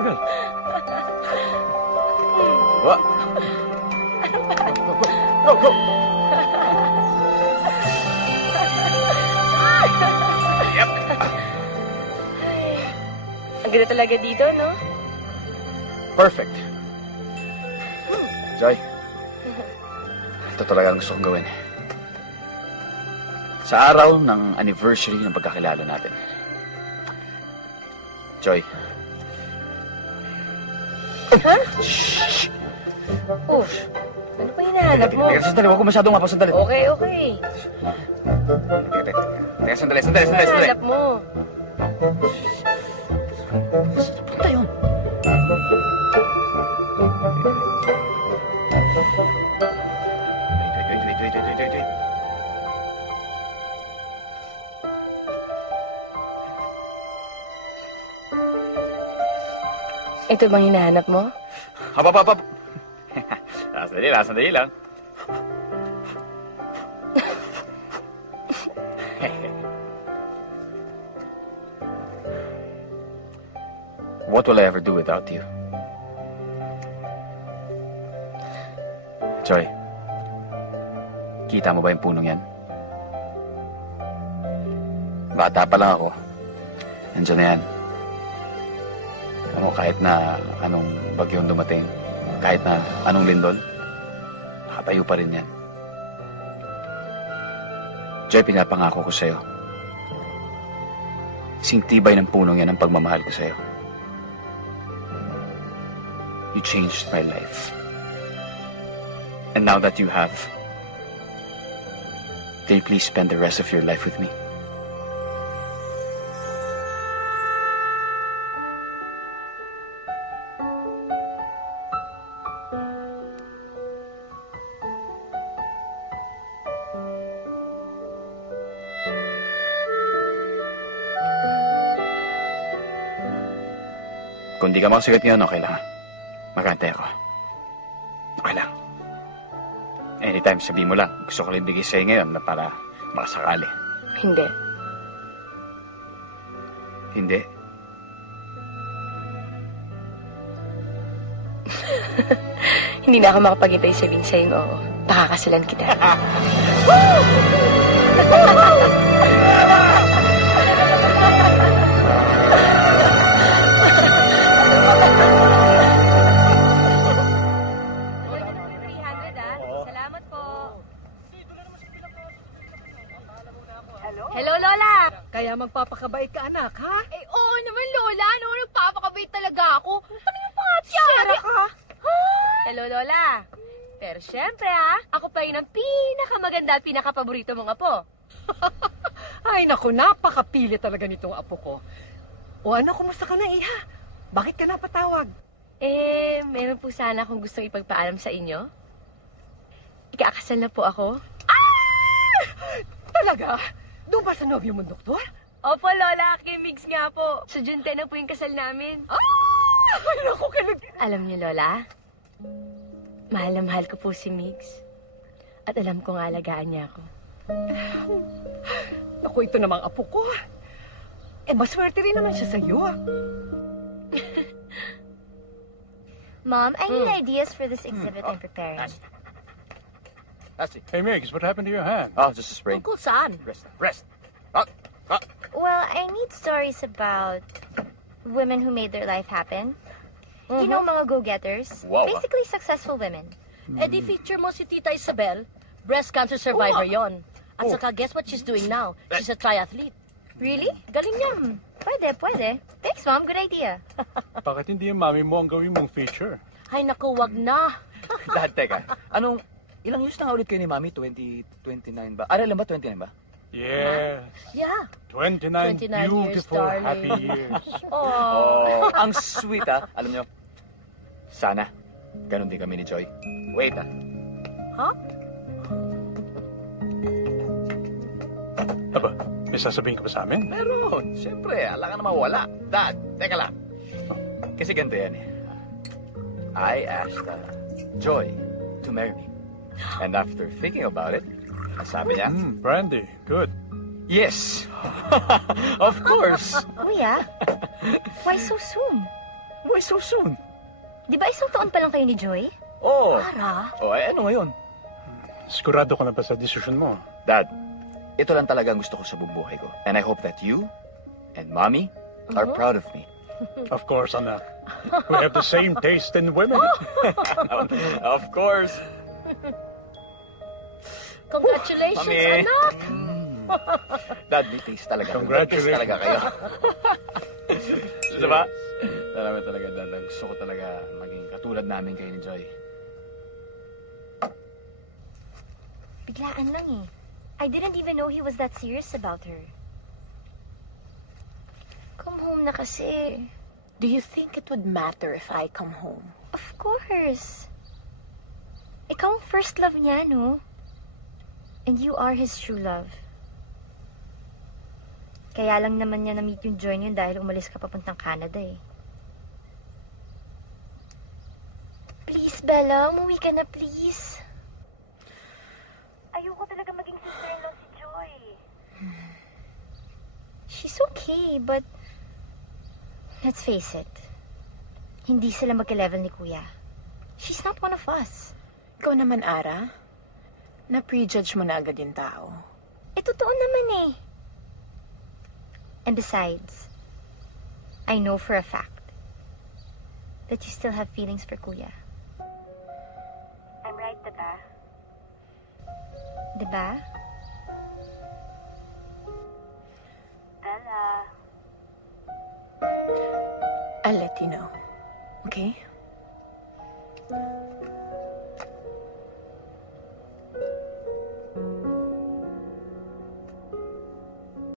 bagal. What? Go, go! Yep. Ang ganda talaga dito, no? Perfect. Joy, ito talaga ang gusto kong gawin. Sa araw ng anniversary ng pagkakilala natin. Joy. Ha? Shh! Oh, ano pa hinahanap mo? Teka, sandali. Huwag ko masyadong mapasandali. Okay, okay. Teka, sandali. Hinahanap mo. Punta yun. Wait. Ito bang hinahanap mo? Hap. Sandali lang. What will I ever do without you? Joy, kita mo ba yung punong yan? Bata pa lang ako. Nandiyan na yan. Alam mo, kahit na anong bagyong dumating, kahit na anong lindol, nakatayo pa rin yan. Joy, pinapangako ko sa'yo. Singtibay ng punong yan ang pagmamahal ko sa'yo. You changed my life. And now that you have, will you please spend the rest of your life with me? Kung di ka makasigat ngayon, okay lang. Magantay ako. Okay lang. Anytime, sabihin mo lang. Gusto ko lang bigay sa'yo ngayon na para makasakali. Hindi. Hindi. Hindi na ako makapagintay sabihin sa'yo, oo. Pakakasalan kita. Salamat po. Hello, Lola! Kaya magpapakabait ka, anak, ha? Eh, oo naman, Lola. No, nagpapakabait talaga ako. Ano yung pangatyari? Hello, Lola. Pero syempre, ako pa rin ang pinakamaganda at pinakapaborito mong apo. Ay, naku, napakapili talaga nitong apo ko. O ano, kumusta ka na, Iha? Bakit ka napatawag? Meron po sana akong gustong ipagpaalam sa inyo. Ikakasal na po ako. Talaga? Doon ba sa nobyo mo, doktor? Opo, Lola. Kay Migs nga po. Sa June 10 na po yung kasal namin. Ay, naku, Alam niyo, Lola, mahal na mahal ko po si Migs. At alam kong alagaan niya ako. Naku, ito namang apo ko. Maswerte rin naman siya sa'yo. Mom, I need ideas for this exhibit I'm preparing. That's it. Hey, Migs, what happened to your hand? Oh, just a sprain. Tungkol saan? Rest. Well, I need stories about women who made their life happen. You know, mga go-getters. Wow. Basically, successful women. di feature mo si Tita Isabel, breast cancer survivor yon. At saka, guess what she's doing now? She's a triathlete. Really? Galing niya. Pwede. Thanks, Mom. Good idea. Bakit hindi yung mami mo ang gawin mong feature? Ay, naku, wag na. Dad, teka. Ilang years na nga ulit kayo ni Mami? 29 ba? Aral lang ba? 29 ba? Yes. Yeah. 29 years, beautiful, darling. happy years. Oh, ang sweet, ha? Alam nyo, sana, ganun din kami ni Joy. Wait, ha? Huh? Aba, may sasabihin ka ba sa amin? Meron. Siyempre, ala ka na mawala. Dad, teka lang. Kasi ganito yan, eh. I asked Joy to marry me. And after thinking about it, sabi niya, Brandy, good. yes, of course. Oh, yeah? Why so soon? Why so soon? Di ba isang taon pa lang kayo ni Joy? Oh. Para? Oh, ano ngayon? Sigurado ka na ba sa desisyon mo? Dad, ito lang talaga ang gusto ko sa buong buhay ko. And I hope that you and Mommy are proud of me. Of course, anak. We have the same taste in women. Of course. Congratulations, Mami. anak! Dad, may taste talaga. Congratulations. May taste talaga kayo. Diba? Salamat talaga, Dad. Gusto ko talaga maging katulad namin kayo ni Joy. Biglaan lang eh. I didn't even know he was that serious about her. Come home na kasi. Do you think it would matter if I come home? Of course. Ikaw ang first love niya, no? And you are his true love. Kaya lang naman niya na-meet yung Joy niyo dahil umalis ka papuntang Canada eh. Please, Bella, umuwi ka na, please. Ayoko talaga maging sister-in-law si Joy. She's okay, but let's face it. Hindi sila magka-level ni Kuya. She's not one of us. Ikaw naman, Ara. Na-prejudge mo na agad yung tao. Eh, totoo naman eh. And besides, I know for a fact that you still have feelings for Kuya. I'm right, diba? Diba? Bella. I'll let you know. Okay?